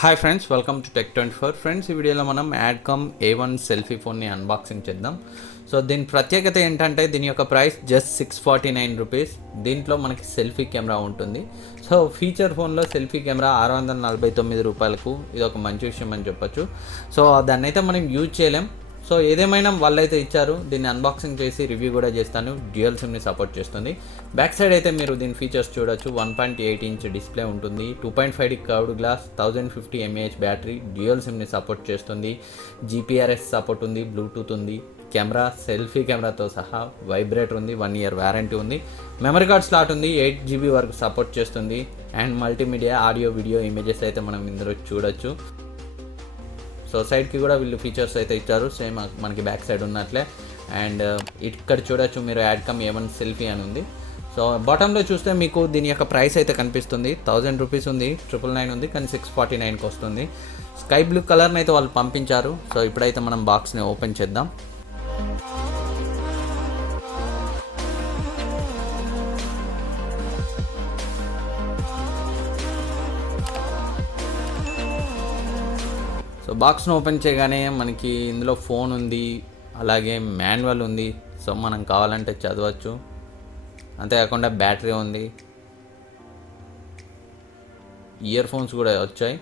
Hi friends, welcome to Tech24. Friends, ఈ వీడియోలో మనం యాడ్కమ్ A1 సెల్ఫీ ఫోన్ని అన్బాక్సింగ్ చేద్దాం. సో దీని ప్రత్యేకత ఏంటంటే దీని యొక్క ప్రైస్ జస్ట్ ₹649. దీంట్లో మనకి సెల్ఫీ కెమెరా ఉంటుంది. సో ఫీచర్ ఫోన్లో సెల్ఫీ కెమెరా ₹649. ఇది ఒక మంచి విషయం అని చెప్పొచ్చు. సో దాన్ని అయితే మనం యూజ్ చేయలేం. సో ఏదేమైనా వాళ్ళైతే ఇచ్చారు. దీన్ని అన్బాక్సింగ్ చేసి రివ్యూ కూడా చేస్తాను. డ్యూయల్ సిమ్ని సపోర్ట్ చేస్తుంది. బ్యాక్ సైడ్ అయితే మీరు దీని ఫీచర్స్ చూడొచ్చు. 1.8 ఇంచ్ డిస్ప్లే ఉంటుంది. 2.5D curved glass, 1050 mAh battery, dual సిమ్ని సపోర్ట్ చేస్తుంది. GPRS సపోర్ట్ ఉంది, బ్లూటూత్ ఉంది, కెమెరా సెల్ఫీ కెమెరాతో సహా వైబ్రేటర్ ఉంది, 1 year వారంటీ ఉంది, మెమరీ కార్డ్ స్లాట్ ఉంది, 8GB వరకు సపోర్ట్ చేస్తుంది. And multimedia audio video images అయితే మనం ఇందులో చూడొచ్చు. సో సైడ్కి కూడా వీళ్ళు ఫీచర్స్ అయితే ఇచ్చారు, సేమ్ మనకి బ్యాక్ సైడ్ ఉన్నట్లే. అండ్ ఇక్కడ చూడొచ్చు మీరు యాడ్కమ్ A1 సెల్ఫీ అని ఉంది. సో బాటంలో చూస్తే మీకు దీని యొక్క ప్రైస్ అయితే కనిపిస్తుంది. ₹1000 ఉంది, 999 ఉంది, కానీ 649కి వస్తుంది. స్కై బ్లూ కలర్ని అయితే వాళ్ళు పంపించారు. సో ఇప్పుడైతే మనం బాక్స్ని ఓపెన్ చేద్దాం. సో బాక్స్ను ఓపెన్ చేయగానే మనకి ఇందులో ఫోన్ ఉంది, అలాగే మాన్యువల్ ఉంది. సో మనం కావాలంటే చదవచ్చు. అంతేకాకుండా బ్యాటరీ ఉంది, ఇయర్ ఫోన్స్ కూడా వచ్చాయి.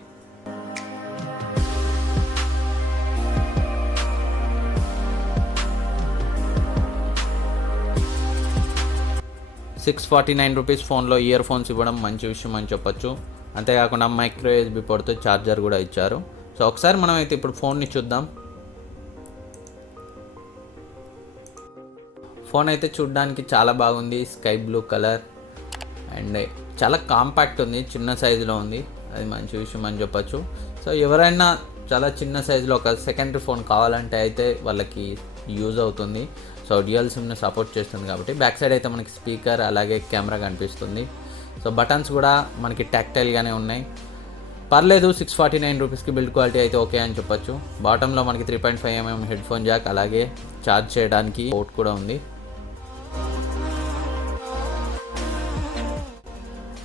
₹649 ఫోన్లో ఇయర్ ఫోన్స్ ఇవ్వడం మంచి విషయం అని చెప్పొచ్చు. అంతేకాకుండా మైక్రో USB పోర్ట్తో ఛార్జర్ కూడా ఇచ్చారు. సో ఒకసారి మనం అయితే ఇప్పుడు ఫోన్ని చూద్దాం. ఫోన్ అయితే చూడడానికి చాలా బాగుంది, స్కై బ్లూ కలర్ అండ్ చాలా కాంపాక్ట్ ఉంది, చిన్న సైజులో ఉంది. అది మంచి విషయం అని చెప్పొచ్చు. సో ఎవరైనా చాలా చిన్న సైజులో ఒక సెకండరీ ఫోన్ కావాలంటే అయితే వాళ్ళకి యూజ్ అవుతుంది. సో డ్యూయల్ సిమ్ని సపోర్ట్ చేస్తుంది కాబట్టి. బ్యాక్ సైడ్ అయితే మనకి స్పీకర్ అలాగే కెమెరా కనిపిస్తుంది. సో బటన్స్ కూడా మనకి టాక్టైల్గానే ఉన్నాయి. పర్లేదు, ₹649కి బిల్డ్ క్వాలిటీ అయితే ఓకే అని చెప్పొచ్చు. బాటంలో మనకి 3.5mm హెడ్ ఫోన్ జాక్, అలాగే ఛార్జ్ చేయడానికి పోర్ట్ కూడా ఉంది.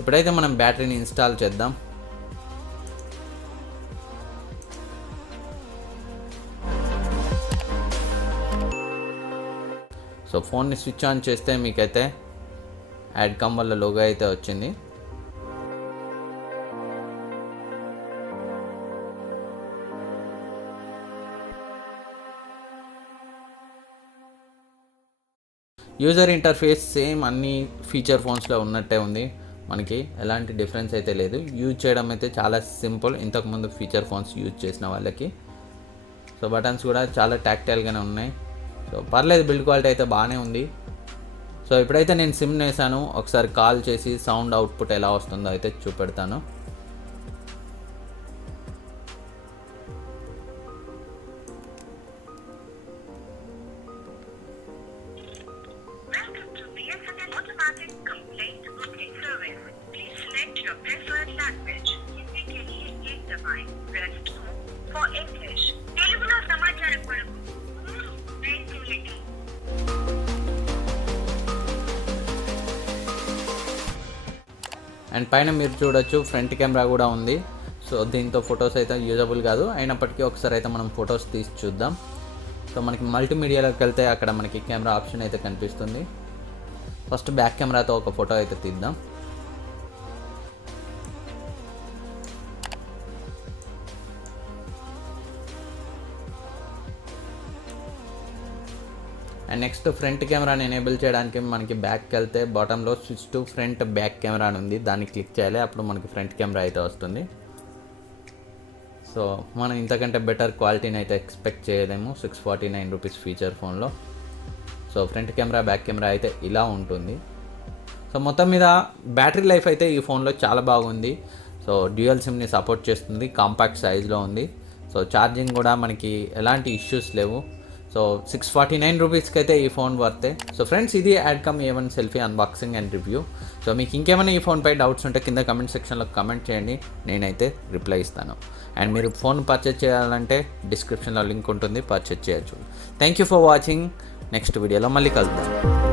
ఇప్పుడైతే మనం బ్యాటరీని ఇన్స్టాల్ చేద్దాం. సో ఫోన్ని స్విచ్ ఆన్ చేస్తే మీకైతే యాడ్కమ్ వల్ల లోగో అయితే వచ్చింది. యూజర్ ఇంటర్ఫేస్ సేమ్ అన్ని ఫీచర్ ఫోన్స్లో ఉన్నట్టే ఉంది. మనకి ఎలాంటి డిఫరెన్స్ అయితే లేదు. యూజ్ చేయడం అయితే చాలా సింపుల్, ఇంతకుముందు ఫీచర్ ఫోన్స్ యూజ్ చేసిన వాళ్ళకి. సో బటన్స్ కూడా చాలా టాక్టైల్గానే ఉన్నాయి. సో పర్లేదు, బిల్డ్ క్వాలిటీ అయితే బాగానే ఉంది. సో ఇప్పుడైతే నేను సిమ్ వేసాను. ఒకసారి కాల్ చేసి సౌండ్ అవుట్పుట్ ఎలా వస్తుందో అయితే చూపెడతాను. అండ్ పైన మీరు చూడొచ్చు ఫ్రంట్ కెమెరా కూడా ఉంది. సో దీంతో ఫొటోస్ అయితే యూజబుల్ కాదు, అయినప్పటికీ ఒకసారి అయితే మనం ఫొటోస్ తీసి చూద్దాం. సో మనకి మల్టీమీడియాలోకి వెళ్తే అక్కడ మనకి కెమెరా ఆప్షన్ అయితే కనిపిస్తుంది. ఫస్ట్ బ్యాక్ కెమెరాతో ఒక ఫోటో అయితే తీద్దాం. అండ్ నెక్స్ట్ ఫ్రంట్ కెమెరాని ఎనేబుల్ చేయడానికి మనకి బ్యాక్కి వెళ్తే బాటంలో switch to front back camera అని ఉంది. దాన్ని క్లిక్ చేయాలి, అప్పుడు మనకి ఫ్రంట్ కెమెరా అయితే వస్తుంది. సో మనం ఇంతకంటే బెటర్ క్వాలిటీని అయితే ఎక్స్పెక్ట్ చేయలేము ₹649 ఫీచర్ ఫోన్లో. So front camera back camera అయితే ఇలా ఉంటుంది. సో మొత్తం మీద బ్యాటరీ లైఫ్ అయితే ఈ ఫోన్లో చాలా బాగుంది. సో డ్యూయల్ సిమ్ని సపోర్ట్ చేస్తుంది, కాంపాక్ట్ సైజ్లో ఉంది. సో ఛార్జింగ్ కూడా మనకి ఎలాంటి ఇష్యూస్ లేవు. సో ₹649కి అయితే ఈ ఫోన్ వర్తే. సో ఫ్రెండ్స్, ఇది యాడ్కమ్ A1 selfie unboxing and review. So మీకు ఇంకేమైనా ఈ ఫోన్పై డౌట్స్ ఉంటే కింద కమెంట్ సెక్షన్లో కమెంట్ చేయండి, నేనైతే రిప్లై ఇస్తాను. అండ్ మీరు ఫోన్ పర్చేజ్ చేయాలంటే డిస్క్రిప్షన్లో లింక్ ఉంటుంది, పర్చేజ్ చేయొచ్చు. Thank you for watching. Next వీడియోలో మళ్ళీ కలుద్దాం.